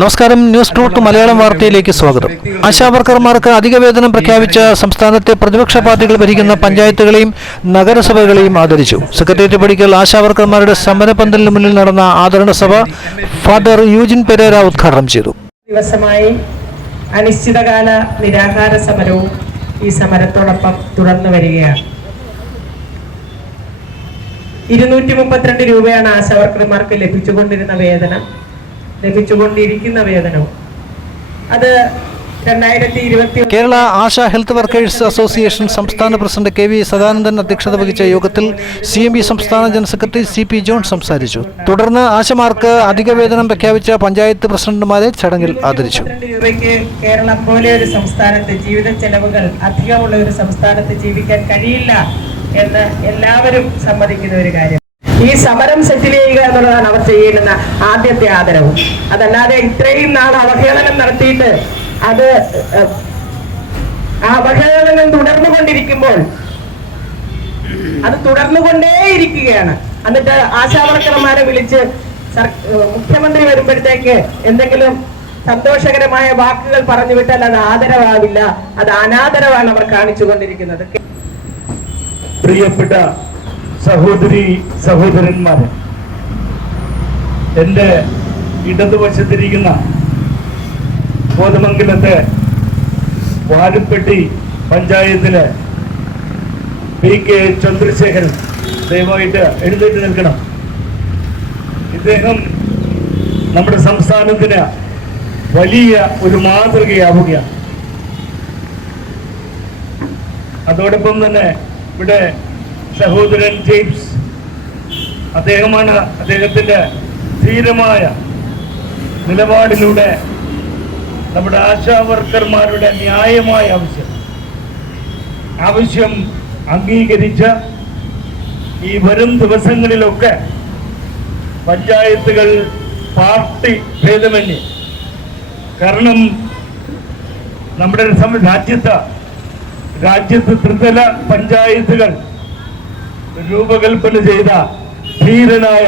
നമസ്കാരം. News to Malayalam വാർത്തയിലേക്ക് സ്വാഗതം. ആശാവർക്കർമാർക്ക് അധിക വേതനം പ്രഖ്യാപിച്ച സംസ്ഥാനത്തെ പ്രതിപക്ഷ പാർട്ടികൾ ഭരിക്കുന്ന പഞ്ചായത്തുകളെയും നഗരസഭകളെയും ആദരിച്ചു. സെക്രട്ടേറിയറ്റ് പടിക്കൽ ആശാവർക്കർമാരുടെ സമരപന്തലിന് മുന്നിൽ നടന്ന ആദരണ സഭ ഫാദർ യൂജിൻ പെരേര ഉദ്ഘാടനം ചെയ്തു. ദിവസമായി അനിശ്ചിതകാല നിരാഹാര സമരവും ഈ സമരത്തോടൊപ്പം തുടർന്നു വരികയാണ്. ഇരുന്നൂറ്റി മുപ്പത്തിരണ്ട് രൂപയാണ് ആശാവർക്കർമാർക്ക് ലഭിച്ചുകൊണ്ടിരുന്ന വേതനം. ലഭിച്ചുകൊണ്ടിരിക്കുന്ന വേതനവും. അത് Kerala Asha health workers association സംസ്ഥാന പ്രസിഡന്റ് കെ വി സദാനന്ദൻ അധ്യക്ഷത വഹിച്ച യോഗത്തിൽ സി എം ബി സംസ്ഥാന general secretary C P John സംസാരിച്ചു. തുടർന്ന് ആശമാർക്ക് അധിക വേതനം പ്രഖ്യാപിച്ച പഞ്ചായത്ത് പ്രസിഡന്റുമാരെ ചടങ്ങിൽ ആദരിച്ചു. കേരളം പോലെ ഒരു സംസ്ഥാനത്ത് ജീവിത ചെലവുകൾ അധികമുള്ള ഒരു സംസ്ഥാനത്ത് ജീവിക്കാൻ കഴിയില്ല എന്ന് എല്ലാവരും സമ്മതിക്കുന്ന ഒരു കാര്യം. ഈ സമരം സെറ്റിൽ ചെയ്യുക എന്നുള്ളതാണ് അവർ ചെയ്യുന്ന ആദ്യത്തെ ആദരവ്. അതല്ലാതെ ഇത്രയും നാൾ അവഹേളനം നടത്തിയിട്ട് അത് ആ അവഹേളനം തുടർന്നുകൊണ്ടിരിക്കുമ്പോൾ അത് തുടർന്നുകൊണ്ടേയിരിക്കുകയാണ് എന്നിട്ട് ആശാവർക്കർമാരെ വിളിച്ച് മുഖ്യമന്ത്രി വരുമ്പോഴത്തേക്ക് എന്തെങ്കിലും സന്തോഷകരമായ വാക്കുകൾ പറഞ്ഞു വിട്ടാൽ അത് ആദരവാവില്ല അത് അനാദരവാണ് അവർ കാണിച്ചുകൊണ്ടിരിക്കുന്നത് പ്രിയപ്പെട്ട സഹോദരി സഹോദരന്മാരെ എന്റെ ഇടതുവശത്തിരിക്കുന്ന കോതമംഗലത്തെ വാരപ്പെട്ടി പഞ്ചായത്തിലെ പി കെ ചന്ദ്രശേഖരൻ ദയവായിട്ട് എഴുന്നേറ്റ് നിൽക്കണം. ഇദ്ദേഹം നമ്മുടെ സംസ്ഥാനത്തിന് വലിയ ഒരു മാതൃകയാവുകയാണ്. അതോടൊപ്പം തന്നെ ഇവിടെ സഹോദരൻ ജെയിംസ്. അദ്ദേഹമാണ് അദ്ദേഹത്തിന്റെ ധീരമായ നിലപാടിലൂടെ നമ്മുടെ ആശാവർക്കർമാരുടെ ന്യായമായ ആവശ്യം. ആവശ്യം അംഗീകരിച്ച ഈ വരും ദിവസങ്ങളിലൊക്കെ പഞ്ചായത്തുകൾ പാർട്ടി ഭേദമന്യേ. കാരണം നമ്മുടെ രാജ്യത്ത് രാജ്യത്ത് ത്രിതല പഞ്ചായത്തുകൾ രൂപകൽപ്പന ചെയ്ത ധീരനായ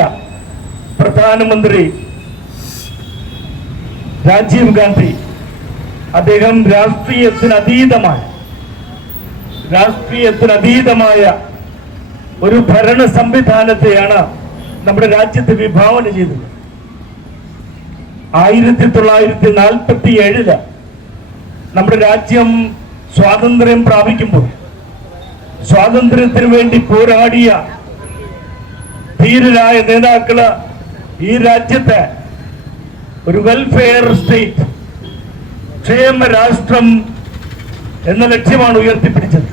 പ്രധാനമന്ത്രി രാജീവ് ഗാന്ധി അദ്ദേഹം രാഷ്ട്രീയത്തിന് അതീതമായ രാഷ്ട്രീയത്തിന് അതീതമായ ഒരു ഭരണ സംവിധാനത്തെയാണ് നമ്മുടെ രാജ്യത്ത് വിഭാവന ചെയ്തത്. ആയിരത്തി തൊള്ളായിരത്തി നാൽപ്പത്തി ഏഴിൽ നമ്മുടെ രാജ്യം സ്വാതന്ത്ര്യം പ്രാപിക്കുമ്പോൾ സ്വാതന്ത്ര്യത്തിന് വേണ്ടി പോരാടിയ ധീരരായ നേതാക്കൾ ഈ രാജ്യത്തെ ഒരു വെൽഫെയർ സ്റ്റേറ്റ് ക്ഷേമ രാഷ്ട്രം എന്ന ലക്ഷ്യമാണ് ഉയർത്തിപ്പിടിച്ചത്.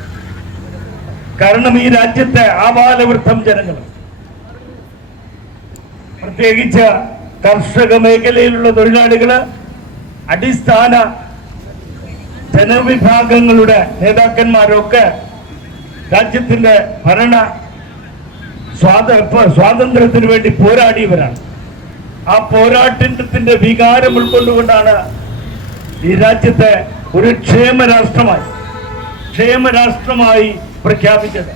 കാരണം ഈ രാജ്യത്തെ ആബാലവൃദ്ധം ജനങ്ങൾ പ്രത്യേകിച്ച് കർഷക മേഖലയിലുള്ള തൊഴിലാളികൾ അടിസ്ഥാന ജനവിഭാഗങ്ങളുടെ നേതാക്കന്മാരൊക്കെ രാജ്യത്തിന്റെ ഭരണ സ്വാതന്ത്ര്യത്തിന് വേണ്ടി പോരാടിയവരാണ്. ആ പോരാട്ടത്തിന്റെ വികാരം ഉൾക്കൊണ്ടുകൊണ്ടാണ് ഈ രാജ്യത്തെ ഒരു ക്ഷേമ രാഷ്ട്രമായി ക്ഷേമ രാഷ്ട്രമായി പ്രഖ്യാപിച്ചത്.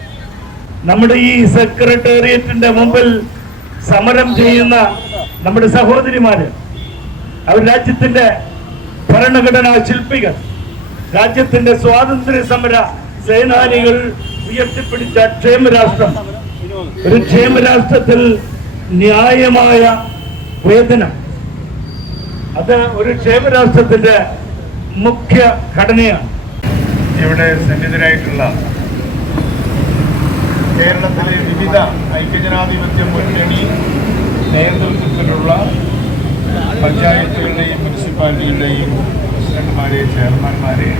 നമ്മുടെ ഈ സെക്രട്ടേറിയറ്റിന്റെ മുമ്പിൽ സമരം ചെയ്യുന്ന നമ്മുടെ സഹോദരിമാര് അവർ രാജ്യത്തിന്റെ ഭരണഘടനാ ശില്പികൾ. രാജ്യത്തിന്റെ സ്വാതന്ത്ര്യ സമര സേനാനികൾ ഉയർത്തിപ്പിടിച്ച ക്ഷേമരാഷ്ട്രം. ഒരു ക്ഷേമരാഷ്ട്രത്തിൽ ന്യായമായ വേതനം. അത് ഒരു ക്ഷേമരാഷ്ട്രത്തിന്റെ മുഖ്യ ഘടനയാണ്. ഇവിടെ സന്നിധരായിട്ടുള്ള കേരളത്തിലെ വിവിധ ഐക്യജനാധിപത്യ മുന്നണി നേതൃത്വത്തിലുള്ള പഞ്ചായത്തുകളുടെയും മുനിസിപ്പാലിറ്റികളുടെയും പ്രസിഡന്റുമാരെ ചെയർമാൻമാരെ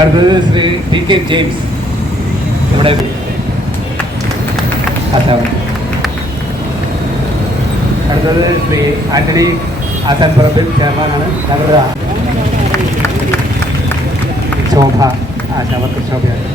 അടുത്തത് ശ്രീ ടി കെ ജെയിംസ് ഇവിടെ ആശാവ് അടുത്തത് ശ്രീ ആന്റണി ആസാൻ പറമ്പിൽ ചെയർമാനാണ് നഗര ശോഭ ആശാവർക്കർ ശോഭയാണ്.